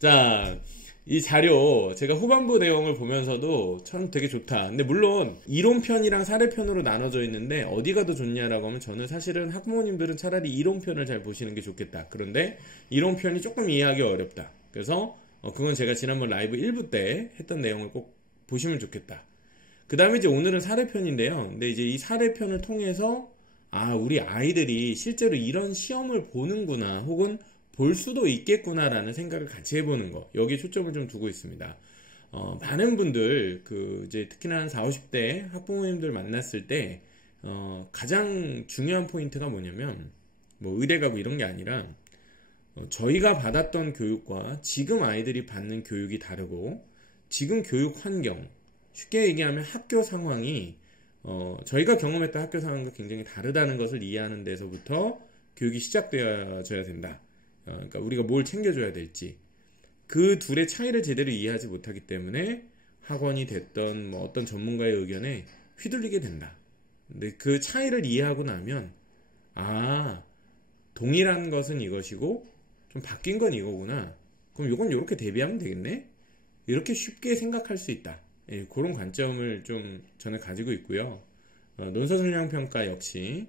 자, 이 자료 제가 후반부 내용을 보면서도 참 되게 좋다. 근데 물론 이론편이랑 사례편으로 나눠져 있는데 어디가 더 좋냐라고 하면 저는 사실은 학부모님들은 차라리 이론편을 잘 보시는 게 좋겠다. 그런데 이론편이 조금 이해하기 어렵다. 그래서 그건 제가 지난번 라이브 1부 때 했던 내용을 꼭 보시면 좋겠다. 그 다음에 이제 오늘은 사례편인데요. 근데 이제 이 사례편을 통해서 우리 아이들이 실제로 이런 시험을 보는구나, 혹은 볼 수도 있겠구나라는 생각을 같이 해보는 거. 여기에 초점을 좀 두고 있습니다. 많은 분들, 이제 특히나 한 40, 50대 학부모님들 만났을 때, 가장 중요한 포인트가 뭐냐면, 뭐 의대 가고 이런 게 아니라, 저희가 받았던 교육과 지금 아이들이 받는 교육이 다르고, 지금 교육 환경, 쉽게 얘기하면 학교 상황이 저희가 경험했던 학교 상황과 굉장히 다르다는 것을 이해하는 데서부터 교육이 시작되어져야 된다. 그러니까 우리가 뭘 챙겨줘야 될지, 그 둘의 차이를 제대로 이해하지 못하기 때문에 학원이 됐던 뭐 어떤 전문가의 의견에 휘둘리게 된다. 근데 그 차이를 이해하고 나면 동일한 것은 이것이고 좀 바뀐 건 이거구나. 그럼 이건 이렇게 대비하면 되겠네? 이렇게 쉽게 생각할 수 있다. 예, 그런 관점을 좀 저는 가지고 있고요. 논서술형평가 역시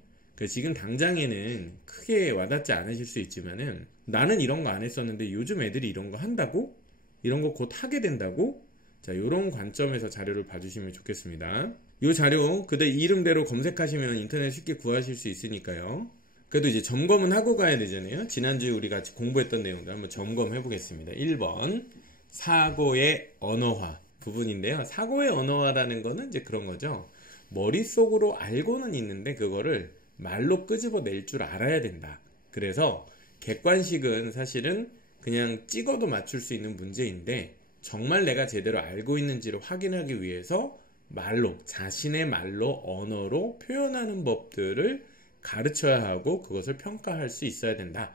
지금 당장에는 크게 와닿지 않으실 수 있지만은, 나는 이런 거 안 했었는데 요즘 애들이 이런 거 한다고? 이런 거 곧 하게 된다고? 자, 이런 관점에서 자료를 봐주시면 좋겠습니다. 이 자료 그대 이름대로 검색하시면 인터넷 쉽게 구하실 수 있으니까요. 그래도 이제 점검은 하고 가야 되잖아요. 지난주에 우리 같이 공부했던 내용들 한번 점검해 보겠습니다. 1번 사고의 언어화 부분인데요. 사고의 언어화라는 거는 이제 그런 거죠. 머릿속으로 알고는 있는데 그거를 말로 끄집어낼 줄 알아야 된다. 그래서 객관식은 사실은 그냥 찍어도 맞출 수 있는 문제인데, 정말 내가 제대로 알고 있는지를 확인하기 위해서 말로, 자신의 말로, 언어로 표현하는 법들을 가르쳐야 하고 그것을 평가할 수 있어야 된다.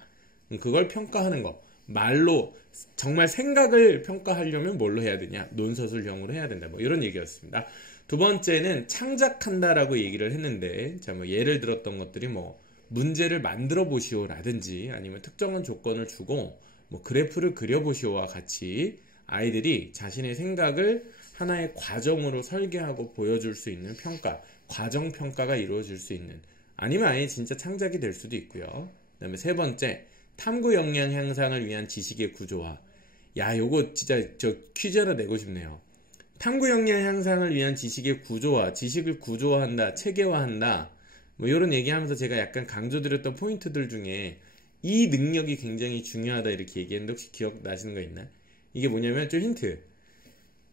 그걸 평가하는 거, 말로 정말 생각을 평가하려면 뭘로 해야 되냐? 논서술형으로 해야 된다. 뭐 이런 얘기였습니다. 두 번째는 창작한다라고 얘기를 했는데, 자, 뭐 예를 들었던 것들이 뭐 문제를 만들어 보시오라든지, 아니면 특정한 조건을 주고 뭐 그래프를 그려 보시오와 같이 아이들이 자신의 생각을 하나의 과정으로 설계하고 보여줄 수 있는 평가, 과정 평가가 이루어질 수 있는, 아니면 아예 진짜 창작이 될 수도 있고요. 그다음에 세 번째, 탐구 역량 향상을 위한 지식의 구조화. 요거 진짜 저 퀴즈 하나 내고 싶네요. 탐구 역량 향상을 위한 지식의 구조화, 지식을 구조화한다, 체계화한다, 뭐 이런 얘기하면서 제가 약간 강조드렸던 포인트들 중에 이 능력이 굉장히 중요하다 이렇게 얘기했는데, 혹시 기억나시는 거 있나요? 이게 뭐냐면, 좀 힌트,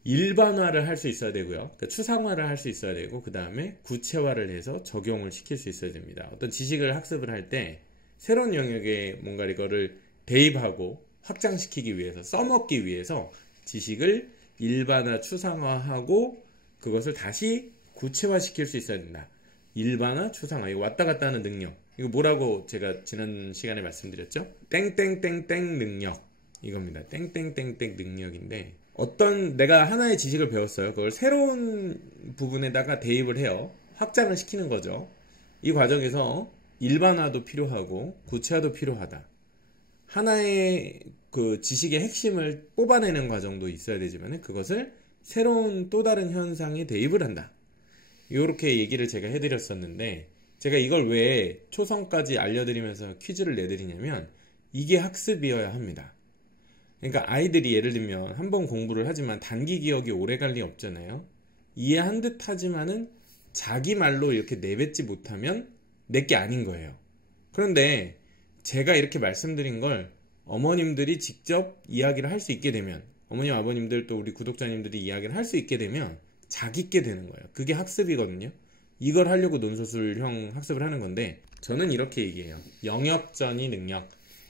일반화를 할 수 있어야 되고요. 그러니까 추상화를 할 수 있어야 되고, 그 다음에 구체화를 해서 적용을 시킬 수 있어야 됩니다. 어떤 지식을 학습을 할 때 새로운 영역에 뭔가 이거를 대입하고 확장시키기 위해서, 써먹기 위해서 지식을 일반화, 추상화하고 그것을 다시 구체화시킬 수 있어야 된다. 일반화, 추상화, 이거 왔다 갔다 하는 능력. 이거 뭐라고 제가 지난 시간에 말씀드렸죠? 땡땡땡땡 능력, 이겁니다. 땡땡땡땡 능력인데, 어떤 내가 하나의 지식을 배웠어요. 그걸 새로운 부분에다가 대입을 해요. 확장을 시키는 거죠. 이 과정에서 일반화도 필요하고 구체화도 필요하다. 하나의 그 지식의 핵심을 뽑아내는 과정도 있어야 되지만, 그것을 새로운 또 다른 현상에 대입을 한다. 이렇게 얘기를 제가 해드렸었는데, 제가 이걸 왜 초성까지 알려드리면서 퀴즈를 내드리냐면, 이게 학습이어야 합니다. 그러니까 아이들이 예를 들면 한번 공부를 하지만 단기 기억이 오래 갈 리 없잖아요. 이해한 듯 하지만은 자기 말로 이렇게 내뱉지 못하면 내게 아닌 거예요. 그런데 제가 이렇게 말씀드린 걸 어머님들이 직접 이야기를 할 수 있게 되면, 어머님, 아버님들, 또 우리 구독자님들이 이야기를 할 수 있게 되면 자기게 되는 거예요. 그게 학습이거든요. 이걸 하려고 논서술형 학습을 하는 건데, 저는 이렇게 얘기해요. 영역전이 능력.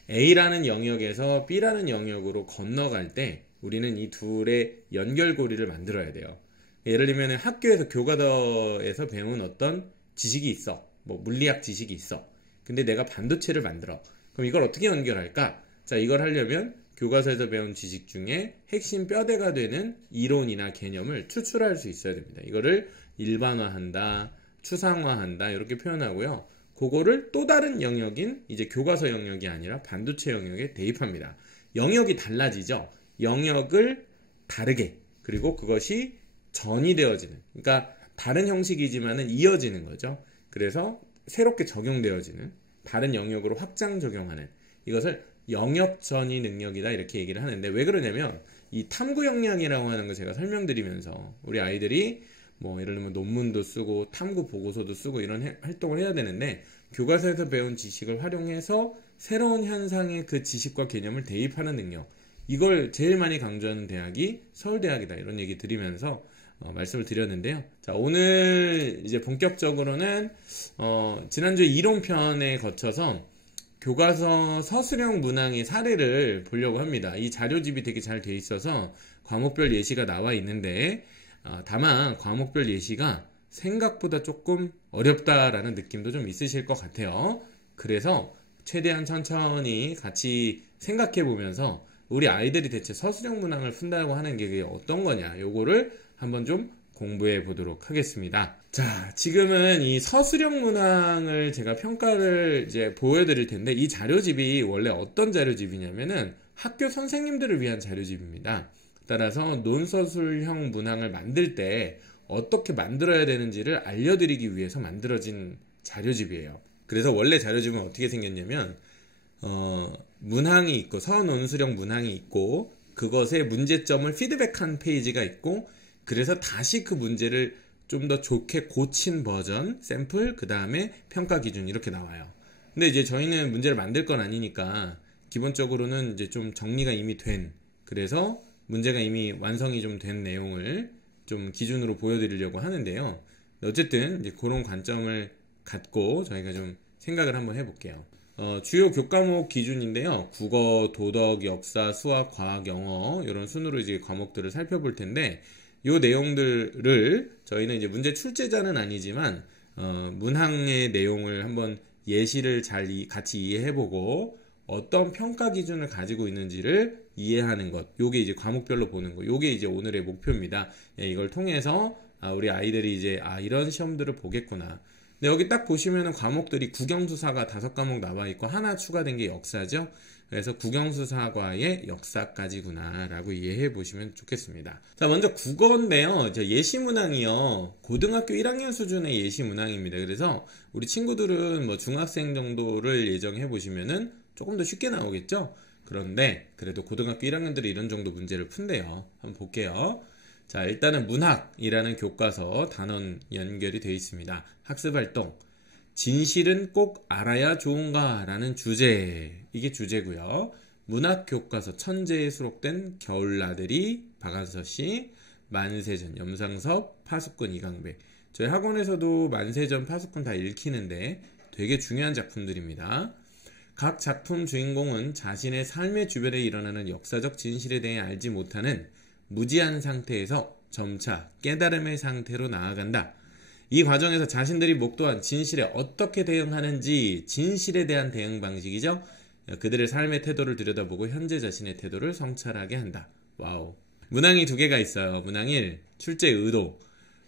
A라는 영역에서 B라는 영역으로 건너갈 때 우리는 이 둘의 연결고리를 만들어야 돼요. 예를 들면 학교에서 교과서에서 배운 어떤 지식이 있어. 뭐 물리학 지식이 있어. 근데 내가 반도체를 만들어. 그럼 이걸 어떻게 연결할까? 자, 이걸 하려면 교과서에서 배운 지식 중에 핵심 뼈대가 되는 이론이나 개념을 추출할 수 있어야 됩니다. 이거를 일반화한다, 추상화한다 이렇게 표현하고요. 그거를 또 다른 영역인 이제 교과서 영역이 아니라 반도체 영역에 대입합니다. 영역이 달라지죠. 영역을 다르게, 그리고 그것이 전이되어지는, 그러니까 다른 형식이지만은 이어지는 거죠. 그래서 새롭게 적용되어지는, 다른 영역으로 확장 적용하는, 이것을 영역 전이 능력이다 이렇게 얘기를 하는데, 왜 그러냐면 이 탐구 역량이라고 하는 거 제가 설명드리면서 우리 아이들이 뭐 예를 들면 논문도 쓰고 탐구 보고서도 쓰고 이런 활동을 해야 되는데, 교과서에서 배운 지식을 활용해서 새로운 현상의 그 지식과 개념을 대입하는 능력, 이걸 제일 많이 강조하는 대학이 서울대학이다 이런 얘기 드리면서 말씀을 드렸는데요. 자, 오늘 이제 본격적으로는 지난주에 이론편에 거쳐서 교과서 서술형 문항의 사례를 보려고 합니다. 이 자료집이 되게 잘 돼 있어서 과목별 예시가 나와 있는데, 다만 과목별 예시가 생각보다 조금 어렵다라는 느낌도 좀 있으실 것 같아요. 그래서 최대한 천천히 같이 생각해 보면서 우리 아이들이 대체 서술형 문항을 푼다고 하는 게 어떤 거냐, 요거를 한번 좀 공부해 보도록 하겠습니다. 자, 지금은 이 서술형 문항을 제가 평가를 이제 보여드릴 텐데, 이 자료집이 원래 어떤 자료집이냐면은 학교 선생님들을 위한 자료집입니다. 따라서 논서술형 문항을 만들 때 어떻게 만들어야 되는지를 알려드리기 위해서 만들어진 자료집이에요. 그래서 원래 자료집은 어떻게 생겼냐면, 문항이 있고, 서논술형 문항이 있고, 그것의 문제점을 피드백한 페이지가 있고, 그래서 다시 그 문제를 좀 더 좋게 고친 버전, 샘플, 그 다음에 평가 기준 이렇게 나와요. 근데 이제 저희는 문제를 만들 건 아니니까 기본적으로는 이제 좀 정리가 이미 된, 그래서 문제가 이미 완성이 좀 된 내용을 좀 기준으로 보여드리려고 하는데요. 어쨌든 이제 그런 관점을 갖고 저희가 좀 생각을 한번 해볼게요. 주요 교과목 기준인데요. 국어, 도덕, 역사, 수학, 과학, 영어 이런 순으로 이제 과목들을 살펴볼 텐데, 요 내용들을 저희는 이제 문제 출제자는 아니지만 문항의 내용을 한번 예시를 잘 같이 이해해보고 어떤 평가 기준을 가지고 있는지를 이해하는 것, 요게 이제 과목별로 보는 거, 요게 이제 오늘의 목표입니다. 예, 이걸 통해서 우리 아이들이 이제 이런 시험들을 보겠구나. 근데 여기 딱 보시면은 과목들이 국영수사가 5과목 나와 있고 하나 추가된 게 역사죠. 그래서 국영수사과의 역사까지구나 라고 이해해 보시면 좋겠습니다. 자, 먼저 국어인데요. 예시문항이요, 고등학교 1학년 수준의 예시문항입니다. 그래서 우리 친구들은 뭐 중학생 정도를 예정해 보시면은 조금 더 쉽게 나오겠죠. 그런데 그래도 고등학교 1학년들이 이런 정도 문제를 푼대요. 한번 볼게요. 자, 일단은 문학이라는 교과서 단원 연결이 되어 있습니다. 학습활동, 진실은 꼭 알아야 좋은가 라는 주제, 이게 주제고요. 문학교과서 천재에 수록된 겨울나들이 박한서씨, 만세전 염상섭, 파수꾼 이강배. 저희 학원에서도 만세전, 파수꾼 다 읽히는데 되게 중요한 작품들입니다. 각 작품 주인공은 자신의 삶의 주변에 일어나는 역사적 진실에 대해 알지 못하는 무지한 상태에서 점차 깨달음의 상태로 나아간다. 이 과정에서 자신들이 목도한 진실에 어떻게 대응하는지, 진실에 대한 대응 방식이죠. 그들의 삶의 태도를 들여다보고 현재 자신의 태도를 성찰하게 한다. 와우. 문항이 2개가 있어요. 문항 1, 출제 의도.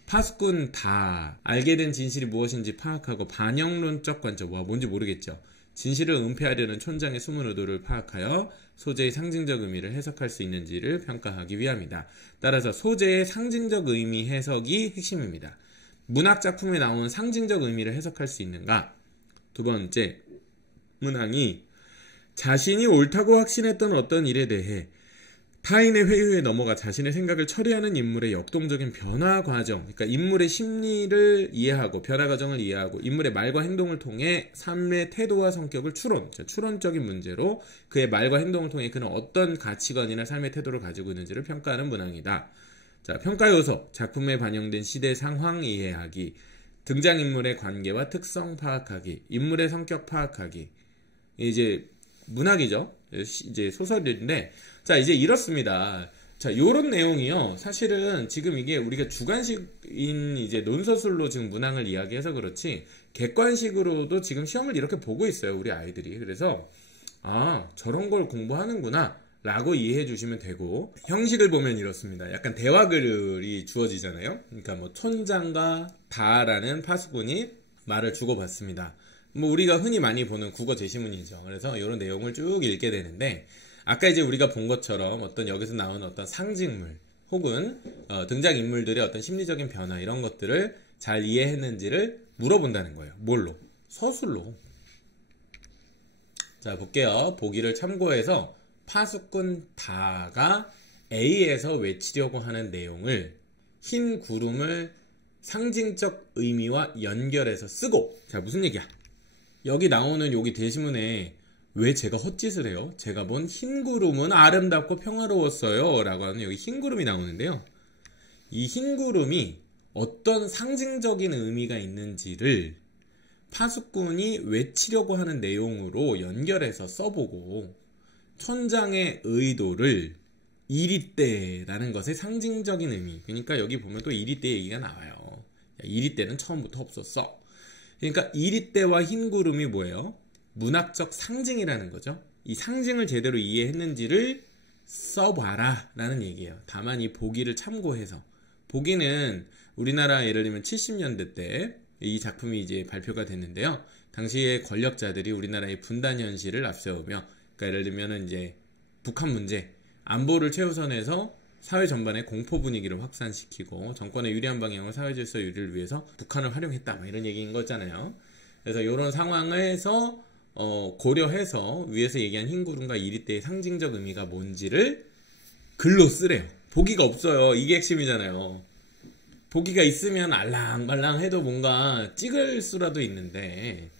파수꾼 다 알게 된 진실이 무엇인지 파악하고 반영론적 관점, 뭔지 모르겠죠. 진실을 은폐하려는 촌장의 숨은 의도를 파악하여 소재의 상징적 의미를 해석할 수 있는지를 평가하기 위함이다. 따라서 소재의 상징적 의미 해석이 핵심입니다. 문학작품에 나오는 상징적 의미를 해석할 수 있는가? 2번째, 문항이 자신이 옳다고 확신했던 어떤 일에 대해 타인의 회유에 넘어가 자신의 생각을 처리하는 인물의 역동적인 변화 과정, 그러니까 인물의 심리를 이해하고 변화 과정을 이해하고 인물의 말과 행동을 통해 삶의 태도와 성격을 추론적인 문제로 그의 말과 행동을 통해 그는 어떤 가치관이나 삶의 태도를 가지고 있는지를 평가하는 문항이다. 자, 평가 요소, 작품에 반영된 시대 상황 이해하기, 등장인물의 관계와 특성 파악하기, 인물의 성격 파악하기. 이제 문학이죠. 이제 소설인데, 자, 이제 이렇습니다. 자, 요런 내용이요. 사실은 지금 이게 우리가 주관식인 이제 논서술로 지금 문항을 이야기해서 그렇지, 객관식으로도 지금 시험을 이렇게 보고 있어요, 우리 아이들이. 그래서, 저런 걸 공부하는구나 라고 이해해 주시면 되고, 형식을 보면 이렇습니다. 약간 대화글이 주어지잖아요. 그러니까 뭐 촌장과 다라는 파수꾼이 말을 주고받습니다. 뭐 우리가 흔히 많이 보는 국어 제시문이죠. 그래서 이런 내용을 쭉 읽게 되는데, 아까 이제 우리가 본 것처럼 어떤 여기서 나오는 어떤 상징물 혹은 등장인물들의 어떤 심리적인 변화 이런 것들을 잘 이해했는지를 물어본다는 거예요. 뭘로? 서술로. 자, 볼게요. 보기를 참고해서 파수꾼 다가 A에서 외치려고 하는 내용을 흰 구름을 상징적 의미와 연결해서 쓰고. 자, 무슨 얘기야? 여기 나오는 여기 대시문에 왜 제가 헛짓을 해요? 제가 본 흰 구름은 아름답고 평화로웠어요 라고 하는 여기 흰 구름이 나오는데요. 이 흰 구름이 어떤 상징적인 의미가 있는지를 파수꾼이 외치려고 하는 내용으로 연결해서 써보고 촌장의 의도를 이리떼라는 것의 상징적인 의미, 그러니까 여기 보면 또 이리떼 얘기가 나와요. 이리떼는 처음부터 없었어. 그러니까 이리떼와 흰 구름이 뭐예요? 문학적 상징이라는 거죠. 이 상징을 제대로 이해했는지를 써봐라 라는 얘기예요. 다만 이 보기를 참고해서, 보기는 우리나라 예를 들면 70년대 때 이 작품이 이제 발표가 됐는데요. 당시의 권력자들이 우리나라의 분단 현실을 앞세우며, 그러니까 예를 들면 이제 북한 문제, 안보를 최우선해서 사회 전반에 공포 분위기를 확산시키고 정권의 유리한 방향으로 사회 질서 유지를 위해서 북한을 활용했다, 뭐 이런 얘기인 거잖아요. 그래서 이런 상황에서 고려해서 위에서 얘기한 흰 구름과 이리떼의 상징적 의미가 뭔지를 글로 쓰래요. 보기가 없어요. 이게 핵심이잖아요. 보기가 있으면 알랑말랑 해도 뭔가 찍을 수라도 있는데,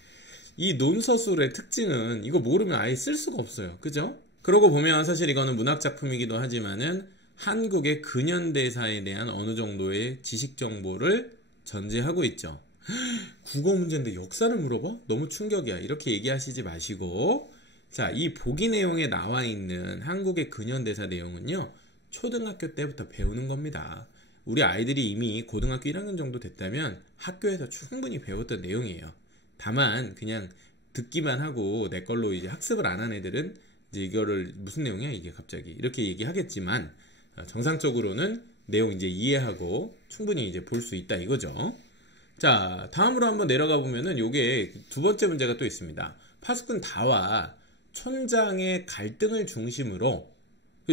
이 논서술의 특징은 이거 모르면 아예 쓸 수가 없어요. 그죠? 그러고 보면 사실 이거는 문학 작품이기도 하지만은 한국의 근현대사에 대한 어느 정도의 지식 정보를 전제하고 있죠. 국어 문제인데 역사를 물어봐? 너무 충격이야. 이렇게 얘기하시지 마시고, 자, 이 보기 내용에 나와 있는 한국의 근현대사 내용은요, 초등학교 때부터 배우는 겁니다. 우리 아이들이 이미 고등학교 1학년 정도 됐다면 학교에서 충분히 배웠던 내용이에요. 다만 그냥 듣기만 하고 내 걸로 이제 학습을 안 한 애들은 이제 이거를 무슨 내용이야 이게 갑자기 이렇게 얘기하겠지만, 정상적으로는 내용 이제 이해하고 충분히 이제 볼 수 있다 이거죠. 자, 다음으로 한번 내려가 보면은 요게 두 번째 문제가 또 있습니다. 파수꾼 다와 촌장의 갈등을 중심으로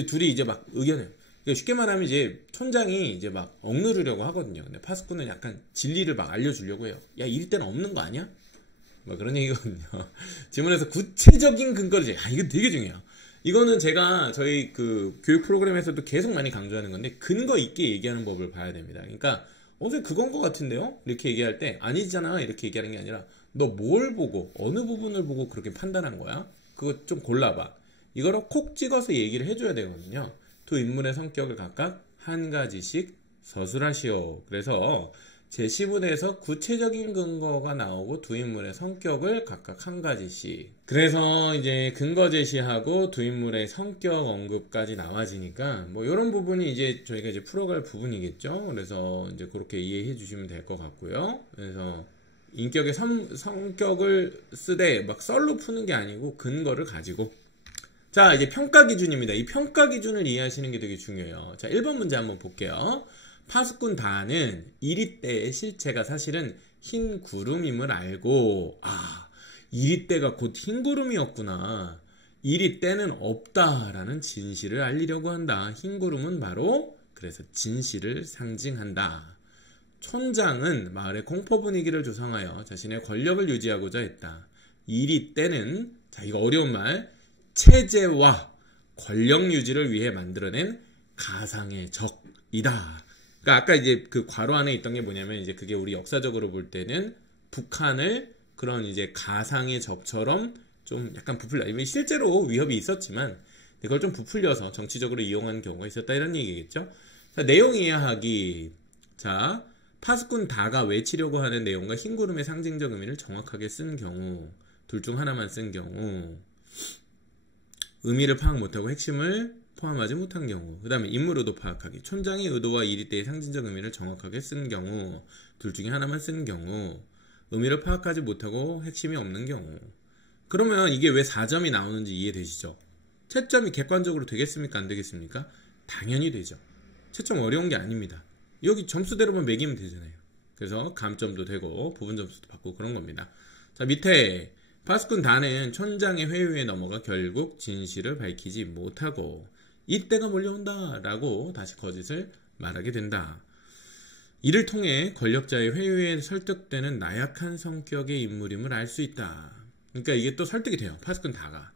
둘이 이제 막 의견을, 쉽게 말하면 이제 촌장이 이제 막 억누르려고 하거든요. 근데 파수꾼은 약간 진리를 막 알려주려고 해요. 야, 이럴 때는 없는 거 아니야? 뭐 그런 얘기거든요. 질문에서 구체적인 근거를 이건 되게 중요해요. 이거는 제가 저희 그 교육 프로그램에서도 계속 많이 강조하는 건데, 근거 있게 얘기하는 법을 봐야 됩니다. 그러니까 어제 그건 거 같은데요? 이렇게 얘기할 때 아니잖아 이렇게 얘기하는 게 아니라, 너 뭘 보고 어느 부분을 보고 그렇게 판단한 거야? 그거 좀 골라봐. 이거를 콕 찍어서 얘기를 해줘야 되거든요. 두 인물의 성격을 각각 한 가지씩 서술하시오. 그래서 제시문에서 구체적인 근거가 나오고 두 인물의 성격을 각각 한 가지씩. 그래서 이제 근거 제시하고 두 인물의 성격 언급까지 나와지니까 뭐 이런 부분이 이제 저희가 이제 풀어갈 부분이겠죠. 그래서 이제 그렇게 이해해 주시면 될 것 같고요. 그래서 인격의 성격을 쓰되 막 썰로 푸는 게 아니고 근거를 가지고. 자, 이제 평가 기준입니다. 이 평가 기준을 이해하시는 게 되게 중요해요. 자, 1번 문제 한번 볼게요. 파수꾼 다는 이리떼의 실체가 사실은 흰 구름임을 알고, 이리떼가 곧 흰 구름이었구나. 이리떼는 없다라는 진실을 알리려고 한다. 흰 구름은 바로 그래서 진실을 상징한다. 촌장은 마을의 공포 분위기를 조성하여 자신의 권력을 유지하고자 했다. 이리떼는, 자, 이거 어려운 말, 체제와 권력 유지를 위해 만들어낸 가상의 적이다. 그러니까 아까 이제 그 괄호 안에 있던 게 뭐냐면, 이제 그게 우리 역사적으로 볼 때는 북한을 그런 이제 가상의 적처럼 좀 약간 부풀려, 실제로 위협이 있었지만 그걸 좀 부풀려서 정치적으로 이용한 경우가 있었다 이런 얘기겠죠. 자, 내용 이해하기. 자, 파수꾼 다가 외치려고 하는 내용과 흰구름의 상징적 의미를 정확하게 쓴 경우, 둘 중 하나만 쓴 경우, 의미를 파악 못하고 핵심을 포함하지 못한 경우, 그 다음에 인물 의도 파악하기. 촌장의 의도와 이리떼의 상징적 의미를 정확하게 쓴 경우, 둘 중에 하나만 쓴 경우, 의미를 파악하지 못하고 핵심이 없는 경우. 그러면 이게 왜 4점이 나오는지 이해되시죠? 채점이 객관적으로 되겠습니까? 안 되겠습니까? 당연히 되죠. 채점 어려운 게 아닙니다. 여기 점수대로만 매기면 되잖아요. 그래서 감점도 되고 부분 점수도 받고 그런 겁니다. 자, 밑에 파스쿤 다는 촌장의 회유에 넘어가 결국 진실을 밝히지 못하고 이때가 몰려온다 라고 다시 거짓을 말하게 된다. 이를 통해 권력자의 회유에 설득되는 나약한 성격의 인물임을 알 수 있다. 그러니까 이게 또 설득이 돼요. 파스쿤 다가.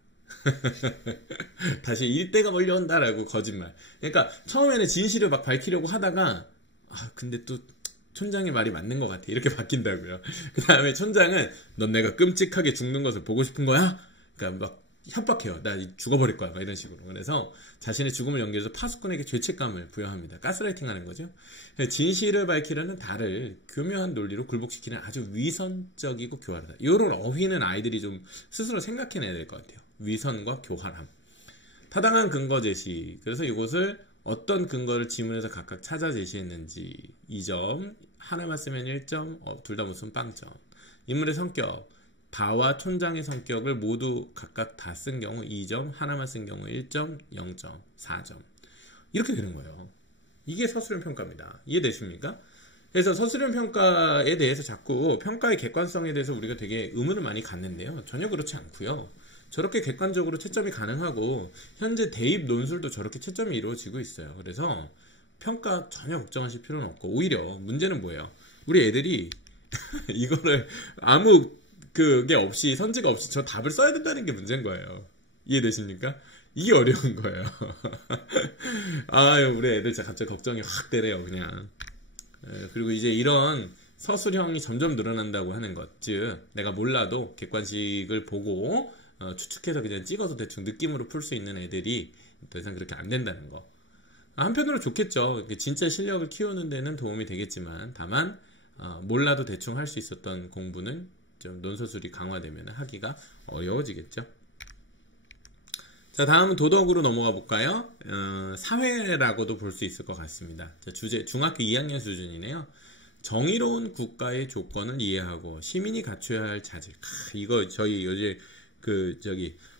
다시 이때가 몰려온다 라고 거짓말. 그러니까 처음에는 진실을 막 밝히려고 하다가 근데 또 촌장의 말이 맞는 것 같아. 이렇게 바뀐다고요. 그 다음에 촌장은 넌 내가 끔찍하게 죽는 것을 보고 싶은 거야? 그러니까 막 협박해요. 나 죽어버릴 거야. 막 이런 식으로. 그래서 자신의 죽음을 연기해서 파수꾼에게 죄책감을 부여합니다. 가스라이팅 하는 거죠. 진실을 밝히려는 달을 교묘한 논리로 굴복시키는 아주 위선적이고 교활하다. 이런 어휘는 아이들이 좀 스스로 생각해내야 될 것 같아요. 위선과 교활함. 타당한 근거 제시. 그래서 이것을 어떤 근거를 지문에서 각각 찾아 제시했는지 2점, 하나만 쓰면 1점, 둘 다 무슨 빵점. 인물의 성격, 다와 촌장의 성격을 모두 각각 다 쓴 경우 2점, 하나만 쓴 경우 1점, 0점, 4점. 이렇게 되는 거예요. 이게 서술형 평가입니다. 이해되십니까? 그래서 서술형 평가에 대해서 자꾸 평가의 객관성에 대해서 우리가 되게 의문을 많이 갖는데요. 전혀 그렇지 않고요. 저렇게 객관적으로 채점이 가능하고 현재 대입 논술도 저렇게 채점이 이루어지고 있어요. 그래서 평가 전혀 걱정하실 필요는 없고 오히려 문제는 뭐예요? 우리 애들이 이거를 아무 그게 없이 선지가 없이 저 답을 써야 된다는 게 문제인 거예요. 이해되십니까? 이게 어려운 거예요. 아유 우리 애들 진짜 갑자기 걱정이 확 되네요. 그냥. 그리고 이제 이런 서술형이 점점 늘어난다고 하는 것, 즉 내가 몰라도 객관식을 보고 추측해서 그냥 찍어서 대충 느낌으로 풀 수 있는 애들이 더 이상 그렇게 안 된다는 거. 한편으로 좋겠죠. 진짜 실력을 키우는 데는 도움이 되겠지만 다만 몰라도 대충 할 수 있었던 공부는 좀 논서술이 강화되면 하기가 어려워지겠죠. 자, 다음은 도덕으로 넘어가 볼까요? 사회라고도 볼 수 있을 것 같습니다. 자, 주제 중학교 2학년 수준이네요. 정의로운 국가의 조건을 이해하고 시민이 갖춰야 할 자질. 이거 저희 요새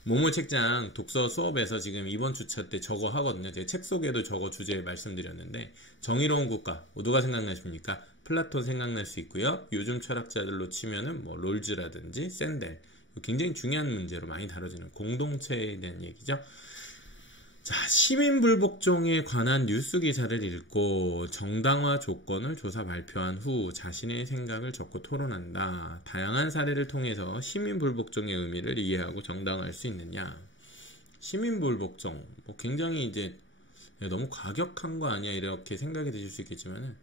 모모 책장 독서 수업에서 지금 이번 주차 때 저거 하거든요. 제 책 속에도 저거 주제 말씀드렸는데 정의로운 국가 누가 생각나십니까? 플라톤 생각날 수 있고요. 요즘 철학자들로 치면은 뭐 롤즈라든지 샌델. 굉장히 중요한 문제로 많이 다뤄지는 공동체에 대한 얘기죠. 자, 시민불복종에 관한 뉴스 기사를 읽고 정당화 조건을 조사 발표한 후 자신의 생각을 적고 토론한다. 다양한 사례를 통해서 시민불복종의 의미를 이해하고 정당화할 수 있느냐. 시민불복종, 굉장히 이제 너무 과격한 거 아니야 이렇게 생각이 드실 수 있겠지만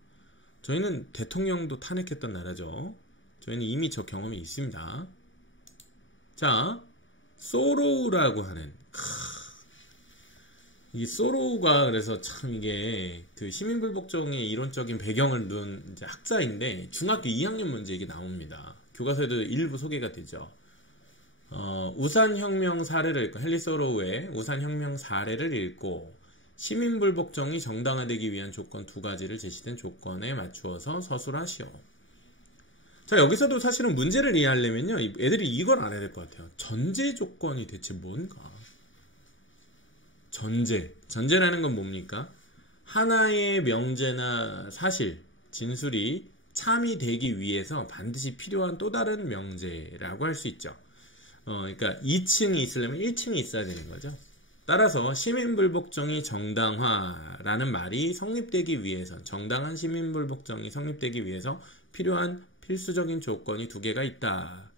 저희는 대통령도 탄핵했던 나라죠. 저희는 이미 저 경험이 있습니다. 자, 소로우라고 하는 이 소로우가 그래서 참 이게 그 시민불복종의 이론적인 배경을 둔 이제 학자인데 중학교 2학년 문제 이게 나옵니다. 교과서에도 일부 소개가 되죠. 우산혁명 사례를 읽고 헨리 소로우의 우산혁명 사례를 읽고 시민불복종이 정당화되기 위한 조건 두 가지를 제시된 조건에 맞추어서 서술하시오. 자, 여기서도 사실은 문제를 이해하려면요 애들이 이걸 알아야 될 것 같아요. 전제 조건이 대체 뭔가? 전제라는 건 뭡니까? 하나의 명제나 사실, 진술이 참이 되기 위해서 반드시 필요한 또 다른 명제라고 할 수 있죠. 그러니까 2층이 있으려면 1층이 있어야 되는 거죠. 따라서 시민불복종이 정당화라는 말이 성립되기 위해서, 정당한 시민불복종이 성립되기 위해서 필요한 필수적인 조건이 두 개가 있다.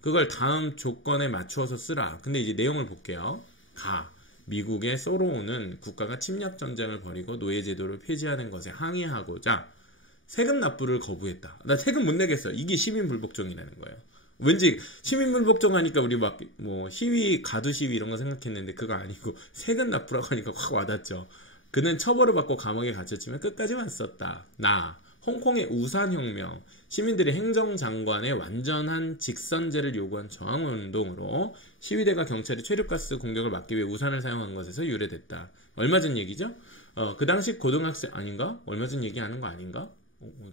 그걸 다음 조건에 맞추어서 쓰라. 근데 이제 내용을 볼게요. 미국의 소로우는 국가가 침략 전쟁을 벌이고 노예제도를 폐지하는 것에 항의하고자 세금 납부를 거부했다. 나 세금 못 내겠어. 이게 시민불복종이라는 거예요. 왠지 시민불복종 하니까 우리 막 뭐 시위, 가두 시위 이런 거 생각했는데 그거 아니고 세금 납부라고 하니까 확 와닿죠. 그는 처벌을 받고 감옥에 갇혔지만 끝까지만 썼다. 홍콩의 우산혁명, 시민들이 행정장관의 완전한 직선제를 요구한 저항운동으로 시위대가 경찰이 최루가스 공격을 막기 위해 우산을 사용한 것에서 유래됐다. 얼마 전 얘기죠? 그 당시 고등학생 아닌가? 얼마 전 얘기하는 거 아닌가?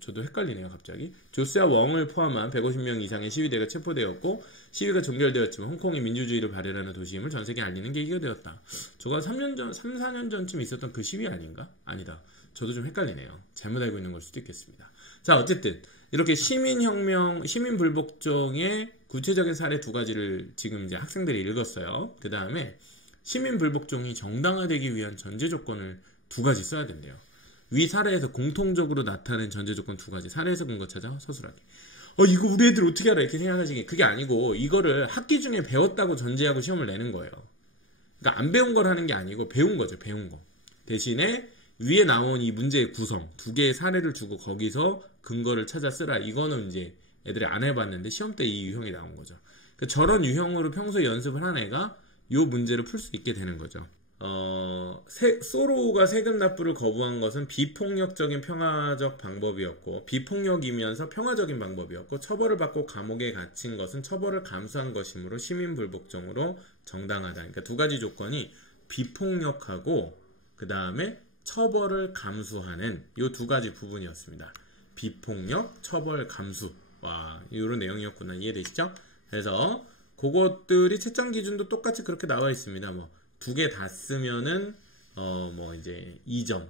저도 헷갈리네요 갑자기. 조스와 웡을 포함한 150명 이상의 시위대가 체포되었고 시위가 종결되었지만 홍콩이 민주주의를 발현하는 도시임을 전세계에 알리는 계기가 되었다. 저거 3-4년 전쯤 있었던 그 시위 아닌가? 아니다. 저도 좀 헷갈리네요. 잘못 알고 있는 걸 수도 있겠습니다. 자, 어쨌든 이렇게 시민불복종의 구체적인 사례 두 가지를 지금 이제 학생들이 읽었어요. 그 다음에 시민불복종이 정당화되기 위한 전제 조건을 두 가지 써야 된대요. 위 사례에서 공통적으로 나타낸 전제 조건 두 가지. 사례에서 근거 찾아 서술하기. 이거 우리 애들 어떻게 알아? 이렇게 생각하시기. 그게 아니고 이거를 학기 중에 배웠다고 전제하고 시험을 내는 거예요. 그러니까 안 배운 걸 하는 게 아니고 배운 거죠. 배운 거. 대신에 위에 나온 이 문제의 구성 두 개의 사례를 주고 거기서 근거를 찾아 쓰라. 이거는 이제 애들이 안 해봤는데 시험 때 이 유형이 나온 거죠. 그러니까 저런 유형으로 평소에 연습을 한 애가 이 문제를 풀 수 있게 되는 거죠. 소로가 세금 납부를 거부한 것은 비폭력적인 평화적 방법이었고 비폭력이면서 평화적인 방법이었고 처벌을 받고 감옥에 갇힌 것은 처벌을 감수한 것이므로 시민불복종으로 정당하다. 그러니까 두 가지 조건이 비폭력하고 그 다음에 처벌을 감수하는 이 두 가지 부분이었습니다. 비폭력, 처벌 감수. 와, 이런 내용이었구나. 이해되시죠? 그래서 그것들이 채점 기준도 똑같이 그렇게 나와 있습니다. 뭐 두 개 다 쓰면은 뭐 이제 2점,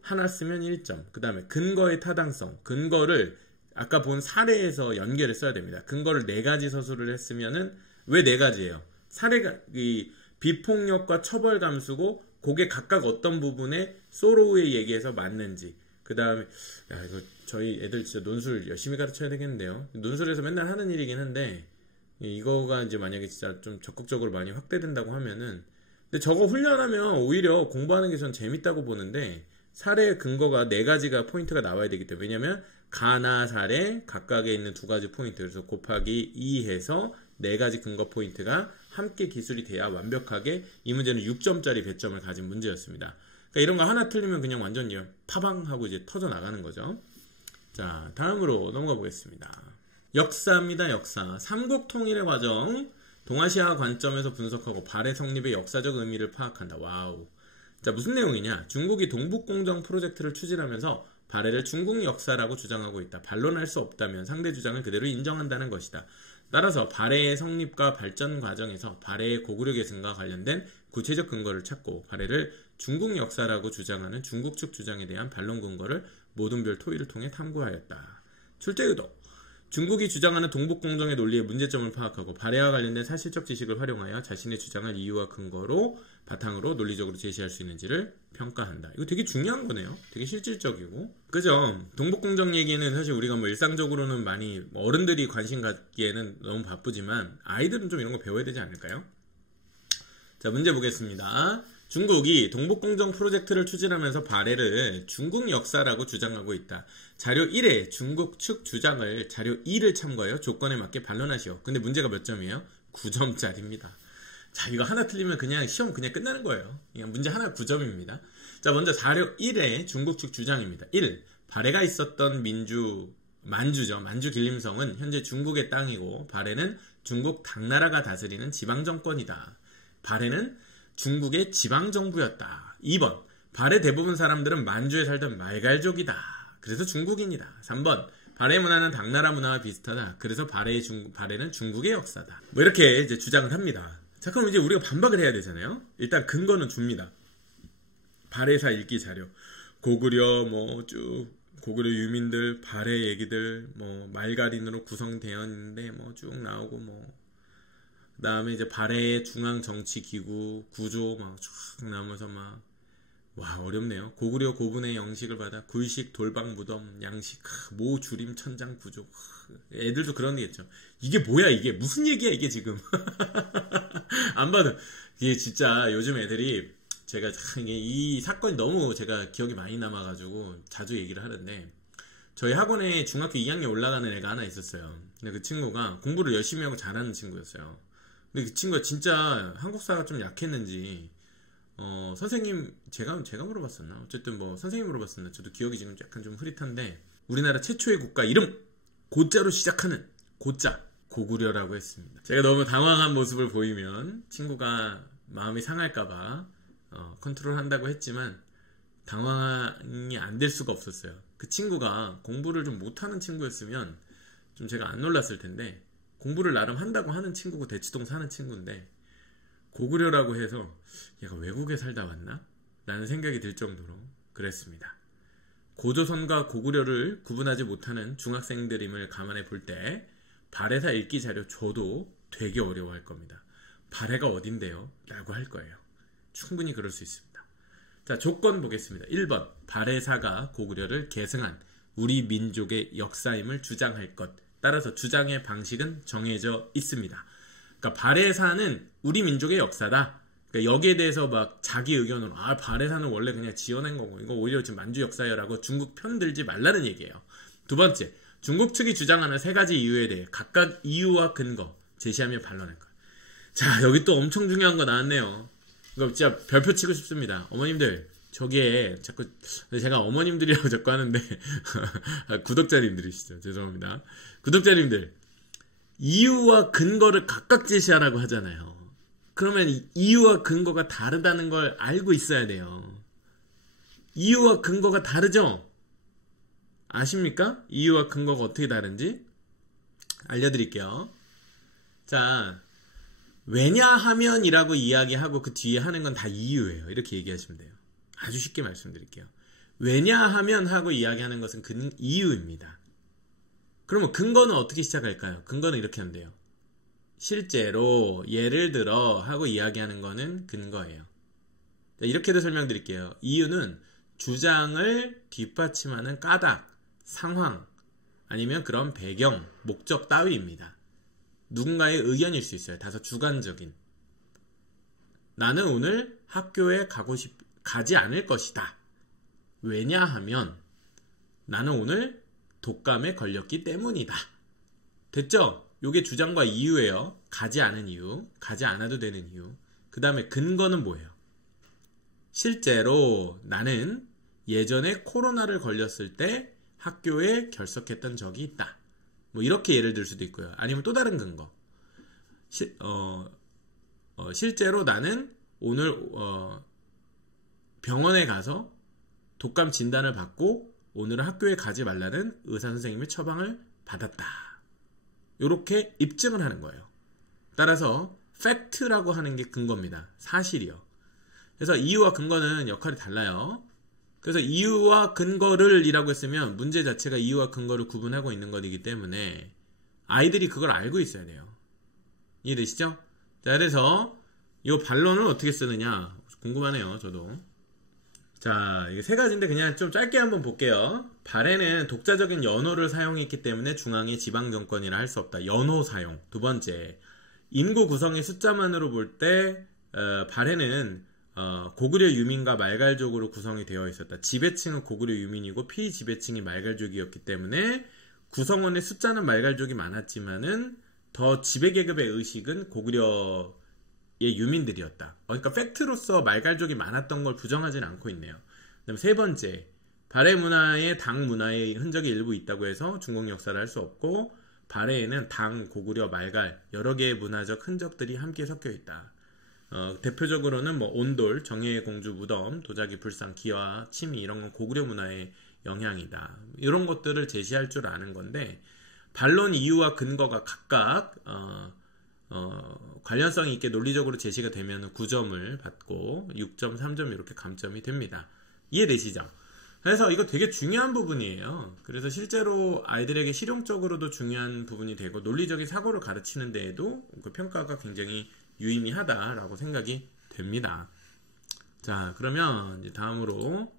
하나 쓰면 1점. 그 다음에 근거의 타당성, 근거를 아까 본 사례에서 연결해 써야 됩니다. 근거를 4가지 서술을 했으면은 왜 4가지예요? 사례가 이 비폭력과 처벌 감수고 그게 각각 어떤 부분에 소로우의 얘기에서 맞는지. 그 다음에 이거 저희 애들 진짜 논술 열심히 가르쳐야 되겠는데요. 논술에서 맨날 하는 일이긴 한데 이거가 이제 만약에 진짜 좀 적극적으로 많이 확대된다고 하면은 근데 저거 훈련하면 오히려 공부하는 게 전 재밌다고 보는데 사례 근거가 4가지가 포인트가 나와야 되기 때문에 왜냐면 가나 사례 각각에 있는 2가지 포인트 그래서 곱하기 2 해서 4가지 근거 포인트가 함께 기술이 돼야 완벽하게 이 문제는 6점짜리 배점을 가진 문제였습니다. 그러니까 이런 거 하나 틀리면 그냥 완전 파방 하고 이제 터져 나가는 거죠. 자, 다음으로 넘어가 보겠습니다. 역사입니다. 역사. 삼국통일의 과정 동아시아 관점에서 분석하고 발해 성립의 역사적 의미를 파악한다. 와우. 자, 무슨 내용이냐? 중국이 동북공정 프로젝트를 추진하면서 발해를 중국 역사라고 주장하고 있다. 반론할 수 없다면 상대 주장을 그대로 인정한다는 것이다. 따라서 발해의 성립과 발전 과정에서 발해의 고구려 계승과 관련된 구체적 근거를 찾고 발해를 중국 역사라고 주장하는 중국 측 주장에 대한 반론 근거를 모든 별 토의를 통해 탐구하였다. 출제 의도 중국이 주장하는 동북공정의 논리의 문제점을 파악하고 발해와 관련된 사실적 지식을 활용하여 자신의 주장을 이유와 근거로 바탕으로 논리적으로 제시할 수 있는지를 평가한다. 이거 되게 중요한 거네요. 되게 실질적이고 그죠? 동북공정 얘기는 사실 우리가 뭐 일상적으로는 많이 어른들이 관심 갖기에는 너무 바쁘지만 아이들은 좀 이런 거 배워야 되지 않을까요? 자, 문제 보겠습니다. 중국이 동북공정 프로젝트를 추진하면서 발해를 중국 역사라고 주장하고 있다. 자료 1에 중국 측 주장을 자료 2를 참고하여 조건에 맞게 반론하시오. 근데 문제가 몇 점이에요? 9점짜리입니다. 자, 이거 하나 틀리면 그냥 시험 그냥 끝나는 거예요. 그냥 문제 하나 9점입니다. 자, 먼저 자료 1에 중국 측 주장입니다. 1. 발해가 있었던 만주죠. 만주 길림성은 현재 중국의 땅이고 발해는 중국 당나라가 다스리는 지방정권이다. 발해는 중국의 지방정부였다. 2번. 발해 대부분 사람들은 만주에 살던 말갈족이다. 그래서 중국인이다. 3번. 발해 문화는 당나라 문화와 비슷하다. 그래서 발해는 중국의 역사다. 뭐 이렇게 이제 주장을 합니다. 자, 그럼 이제 우리가 반박을 해야 되잖아요. 일단 근거는 줍니다. 발해사 읽기 자료. 고구려 고구려 유민들 발해 얘기들 말갈인으로 구성되어 있는데 쭉 나오고 그다음에 이제 발해의 중앙 정치 기구 구조 쭉 나오면서 와, 어렵네요. 고구려 고분의 영식을 받아 굴식 돌방 무덤 양식 모 주림 천장 구조. 애들도 그런 얘기했죠. 이게 뭐야, 이게 무슨 얘기야 이게 지금. 안 봐도 이게 진짜 요즘 애들이 제가 이 사건이 너무 제가 기억이 많이 남아가지고 자주 얘기를 하는데 저희 학원에 중학교 2학년 올라가는 애가 하나 있었어요. 근데 그 친구가 공부를 열심히 하고 잘하는 친구였어요. 근데 그 친구가 진짜 한국사가 좀 약했는지 선생님 제가 물어봤었나? 어쨌든 선생님 물어봤었나? 저도 기억이 지금 약간 좀 흐릿한데 우리나라 최초의 국가 이름 고자로 시작하는 고자 고구려라고 했습니다. 제가 너무 당황한 모습을 보이면 친구가 마음이 상할까봐 컨트롤한다고 했지만 당황이 안 될 수가 없었어요. 그 친구가 공부를 좀 못하는 친구였으면 좀 제가 안 놀랐을 텐데 공부를 나름 한다고 하는 친구고 대치동 사는 친구인데 고구려라고 해서 얘가 외국에 살다 왔나? 라는 생각이 들 정도로 그랬습니다. 고조선과 고구려를 구분하지 못하는 중학생들임을 감안해 볼 때 발해사 읽기 자료 줘도 되게 어려워할 겁니다. 발해가 어딘데요? 라고 할 거예요. 충분히 그럴 수 있습니다. 자, 조건 보겠습니다. 1번, 발해사가 고구려를 계승한 우리 민족의 역사임을 주장할 것. 따라서 주장의 방식은 정해져 있습니다. 그러니까 발해사는 우리 민족의 역사다. 그러니까 여기에 대해서 막 자기 의견으로 발해사는 원래 그냥 지어낸 거고 이거 오히려 지금 만주 역사여라고 중국 편 들지 말라는 얘기예요. 두 번째, 중국 측이 주장하는 세 가지 이유에 대해 각각 이유와 근거 제시하며 반론할 것. 자, 여기 또 엄청 중요한 거 나왔네요. 이거 진짜 별표 치고 싶습니다. 어머님들, 저기에 자꾸 제가 어머님들이라고 자꾸 하는데 구독자님들이시죠. 죄송합니다. 구독자님들, 이유와 근거를 각각 제시하라고 하잖아요. 그러면 이유와 근거가 다르다는 걸 알고 있어야 돼요. 이유와 근거가 다르죠? 아십니까? 이유와 근거가 어떻게 다른지 알려드릴게요. 자, 왜냐하면이라고 이야기하고 그 뒤에 하는 건 다 이유예요. 이렇게 얘기하시면 돼요. 아주 쉽게 말씀드릴게요. 왜냐하면 하고 이야기하는 것은 이유입니다. 그러면 근거는 어떻게 시작할까요? 근거는 이렇게 하면 돼요. 실제로, 예를 들어 하고 이야기하는 거는 근거예요. 이렇게도 설명드릴게요. 이유는 주장을 뒷받침하는 까닭, 상황, 아니면 그런 배경, 목적 따위입니다. 누군가의 의견일 수 있어요. 다소 주관적인. 나는 오늘 학교에 가지 않을 것이다. 왜냐하면 나는 오늘 독감에 걸렸기 때문이다. 됐죠? 요게 주장과 이유예요. 가지 않은 이유, 가지 않아도 되는 이유. 그 다음에 근거는 뭐예요? 실제로 나는 예전에 코로나를 걸렸을 때 학교에 결석했던 적이 있다. 뭐 이렇게 예를 들 수도 있고요. 아니면 또 다른 근거. 실제로 나는 오늘 병원에 가서 독감 진단을 받고 오늘은 학교에 가지 말라는 의사 선생님의 처방을 받았다. 이렇게 입증을 하는 거예요. 따라서 팩트라고 하는 게 근거입니다. 사실이요. 그래서 이유와 근거는 역할이 달라요. 그래서 이유와 근거를 이라고 했으면 문제 자체가 이유와 근거를 구분하고 있는 것이기 때문에 아이들이 그걸 알고 있어야 돼요. 이해되시죠? 자, 그래서 이 반론을 어떻게 쓰느냐 궁금하네요. 저도. 자, 이게 세 가지인데 그냥 좀 짧게 한번 볼게요. 발해는 독자적인 연호를 사용했기 때문에 중앙의 지방정권이라 할 수 없다. 연호 사용. 두 번째, 인구 구성의 숫자만으로 볼 때 발해는 고구려 유민과 말갈족으로 구성이 되어 있었다. 지배층은 고구려 유민이고 피지배층이 말갈족이었기 때문에 구성원의 숫자는 말갈족이 많았지만은 더 지배계급의 의식은 고구려의 유민들이었다. 그러니까 팩트로서 말갈족이 많았던 걸 부정하지는 않고 있네요. 그다음 세 번째, 발해 문화에 당 문화의 흔적이 일부 있다고 해서 중국 역사를 할 수 없고 발해에는 당, 고구려, 말갈 여러 개의 문화적 흔적들이 함께 섞여 있다. 대표적으로는 뭐 온돌, 정예의 공주 무덤, 도자기 불상, 기와, 치미 이런 건 고구려 문화의 영향이다. 이런 것들을 제시할 줄 아는 건데 반론 이유와 근거가 각각 관련성이 있게 논리적으로 제시가 되면 9점을 받고 6점, 3점 이렇게 감점이 됩니다. 이해되시죠? 그래서 이거 되게 중요한 부분이에요. 그래서 실제로 아이들에게 실용적으로도 중요한 부분이 되고 논리적인 사고를 가르치는 데에도 그 평가가 굉장히 유의미하다라고 생각이 됩니다. 자, 그러면 이제 다음으로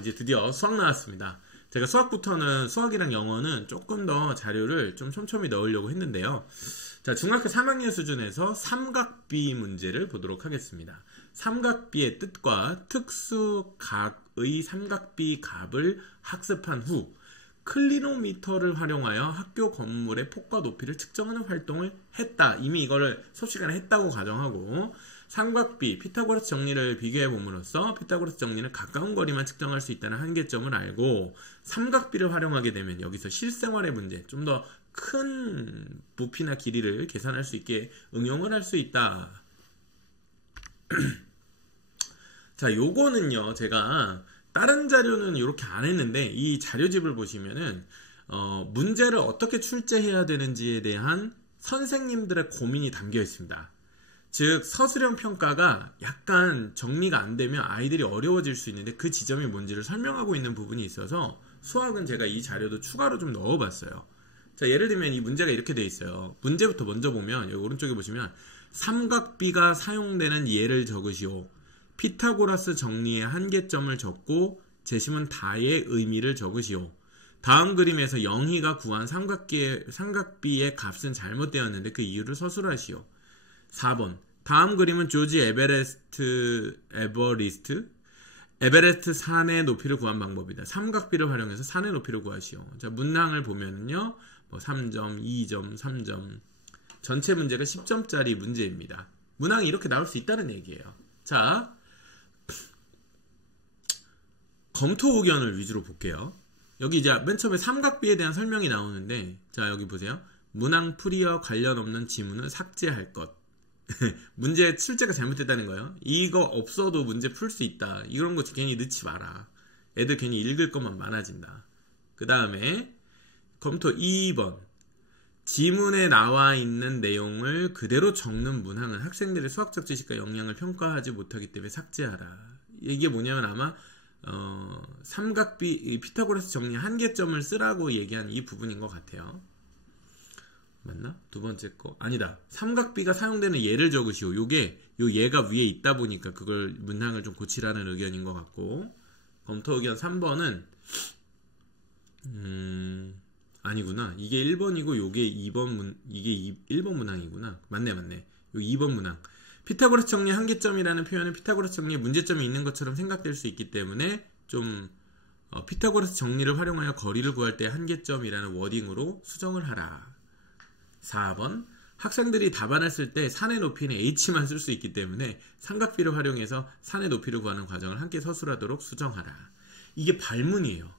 이제 드디어 수학 나왔습니다. 제가 수학이랑 영어는 조금 더 자료를 좀 촘촘히 넣으려고 했는데요. 자, 중학교 3학년 수준에서 삼각비 문제를 보도록 하겠습니다. 삼각비의 뜻과 특수각의 삼각비 값을 학습한 후 클리노미터를 활용하여 학교 건물의 폭과 높이를 측정하는 활동을 했다. 이미 이거를 수업 시간에 했다고 가정하고 삼각비, 피타고라스 정리를 비교해 봄으로써 피타고라스 정리는 가까운 거리만 측정할 수 있다는 한계점을 알고 삼각비를 활용하게 되면 여기서 실생활의 문제, 좀 더 큰 부피나 길이를 계산할 수 있게 응용을 할 수 있다. 자, 요거는요, 제가 다른 자료는 이렇게 안 했는데 이 자료집을 보시면은 문제를 어떻게 출제해야 되는지에 대한 선생님들의 고민이 담겨 있습니다. 즉 서술형 평가가 약간 정리가 안 되면 아이들이 어려워질 수 있는데 그 지점이 뭔지를 설명하고 있는 부분이 있어서 수학은 제가 이 자료도 추가로 좀 넣어봤어요. 자, 예를 들면 이 문제가 이렇게 돼 있어요. 문제부터 먼저 보면 여기 오른쪽에 보시면 삼각비가 사용되는 예를 적으시오. 피타고라스 정리의 한계점을 적고 제시문 다의 의미를 적으시오. 다음 그림에서 영희가 구한 삼각비의 값은 잘못되었는데 그 이유를 서술하시오. 4번. 다음 그림은 조지 에베레스트 산의 높이를 구한 방법이다. 삼각비를 활용해서 산의 높이를 구하시오. 자, 문항을 보면은요, 뭐 3점, 2점, 3점. 전체 문제가 10점짜리 문제입니다. 문항이 이렇게 나올 수 있다는 얘기예요. 자, 검토 의견을 위주로 볼게요. 여기 이제 맨 처음에 삼각비에 대한 설명이 나오는데, 자, 여기 보세요. 문항 풀이와 관련 없는 지문은 삭제할 것. 문제 출제가 잘못됐다는 거예요. 이거 없어도 문제 풀 수 있다. 이런 거 괜히 넣지 마라. 애들 괜히 읽을 것만 많아진다. 그 다음에 검토 2번. 지문에 나와 있는 내용을 그대로 적는 문항은 학생들의 수학적 지식과 역량을 평가하지 못하기 때문에 삭제하라. 이게 뭐냐면 아마 삼각비 피타고라스 정리 한계점을 쓰라고 얘기한 이 부분인 것 같아요. 맞나? 두 번째 거 아니다. 삼각비가 사용되는 예를 적으시오. 요게 요 예가 위에 있다 보니까 그걸 문항을 좀 고치라는 의견인 것 같고, 검토 의견 3번은 아니구나. 이게 1번이고 요게 2번 이게 1번 문항이구나. 맞네. 요 2번 문항. 피타고라스 정리의 한계점이라는 표현은 피타고라스 정리에 문제점이 있는 것처럼 생각될 수 있기 때문에 좀 피타고라스 정리를 활용하여 거리를 구할 때 한계점이라는 워딩으로 수정을 하라. 4번. 학생들이 답안을 쓸 때 산의 높이는 h만 쓸 수 있기 때문에 삼각비를 활용해서 산의 높이를 구하는 과정을 함께 서술하도록 수정하라. 이게 발문이에요.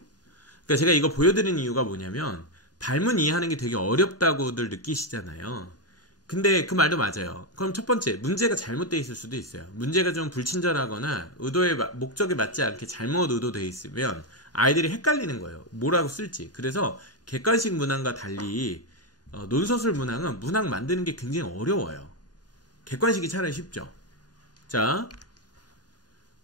그러니까 제가 이거 보여드리는 이유가 뭐냐면 발문 이해하는 게 되게 어렵다고들 느끼시잖아요. 근데 그 말도 맞아요. 그럼 첫 번째, 문제가 잘못되어 있을 수도 있어요. 문제가 좀 불친절하거나 목적에 맞지 않게 잘못 의도되어 있으면 아이들이 헷갈리는 거예요. 뭐라고 쓸지. 그래서 객관식 문항과 달리 논서술 문항은 문항 만드는 게 굉장히 어려워요. 객관식이 차라리 쉽죠. 자,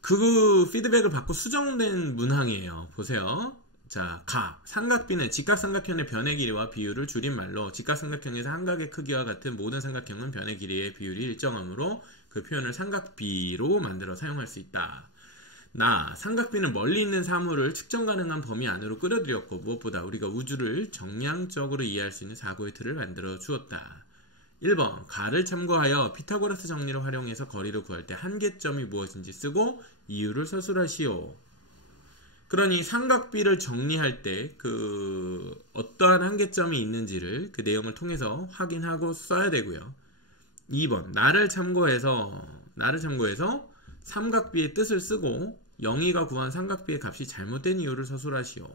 그 피드백을 받고 수정된 문항이에요. 보세요. 자, 삼각비는 직각삼각형의 변의 길이와 비율을 줄임말로 직각삼각형에서 한각의 크기와 같은 모든 삼각형은 변의 길이의 비율이 일정하므로 그 표현을 삼각비로 만들어 사용할 수 있다. 삼각비는 멀리 있는 사물을 측정 가능한 범위 안으로 끌어들였고 무엇보다 우리가 우주를 정량적으로 이해할 수 있는 사고의 틀을 만들어 주었다. 1번. 가를 참고하여 피타고라스 정리를 활용해서 거리를 구할 때 한계점이 무엇인지 쓰고 이유를 서술하시오. 그러니 삼각비를 정리할 때 어떠한 한계점이 있는지를 그 내용을 통해서 확인하고 써야 되고요. 2번. 나를 참고해서 삼각비의 뜻을 쓰고 영희가 구한 삼각비의 값이 잘못된 이유를 서술하시오.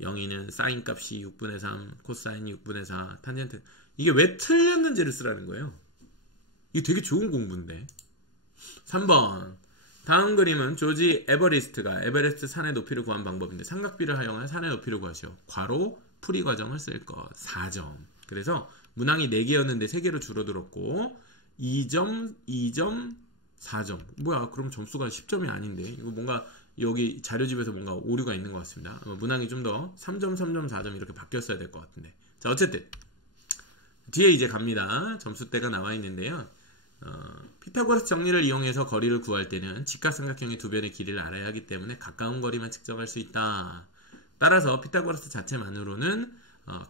영희는 사인 값이 6분의 3, 코사인이 6분의 4, 탄젠트. 이게 왜 틀렸는지를 쓰라는 거예요. 이게 되게 좋은 공부인데. 3번. 다음 그림은 조지 에버리스트가 에베레스트 산의 높이를 구한 방법인데 삼각비를 활용한 산의 높이를 구하시오. 괄호 풀이 과정을 쓸 것. 4점. 그래서 문항이 4개였는데 3개로 줄어들었고 2점, 2점, 4점. 뭐야, 그럼 점수가 10점이 아닌데 이거 뭔가 여기 자료집에서 뭔가 오류가 있는 것 같습니다. 문항이 좀 더 3점, 3점, 4점 이렇게 바뀌었어야 될 것 같은데. 자, 어쨌든 뒤에 이제 갑니다. 점수대가 나와 있는데요. 피타고라스 정리를 이용해서 거리를 구할 때는 직각삼각형의 두 변의 길이를 알아야 하기 때문에 가까운 거리만 측정할 수 있다. 따라서 피타고라스 자체만으로는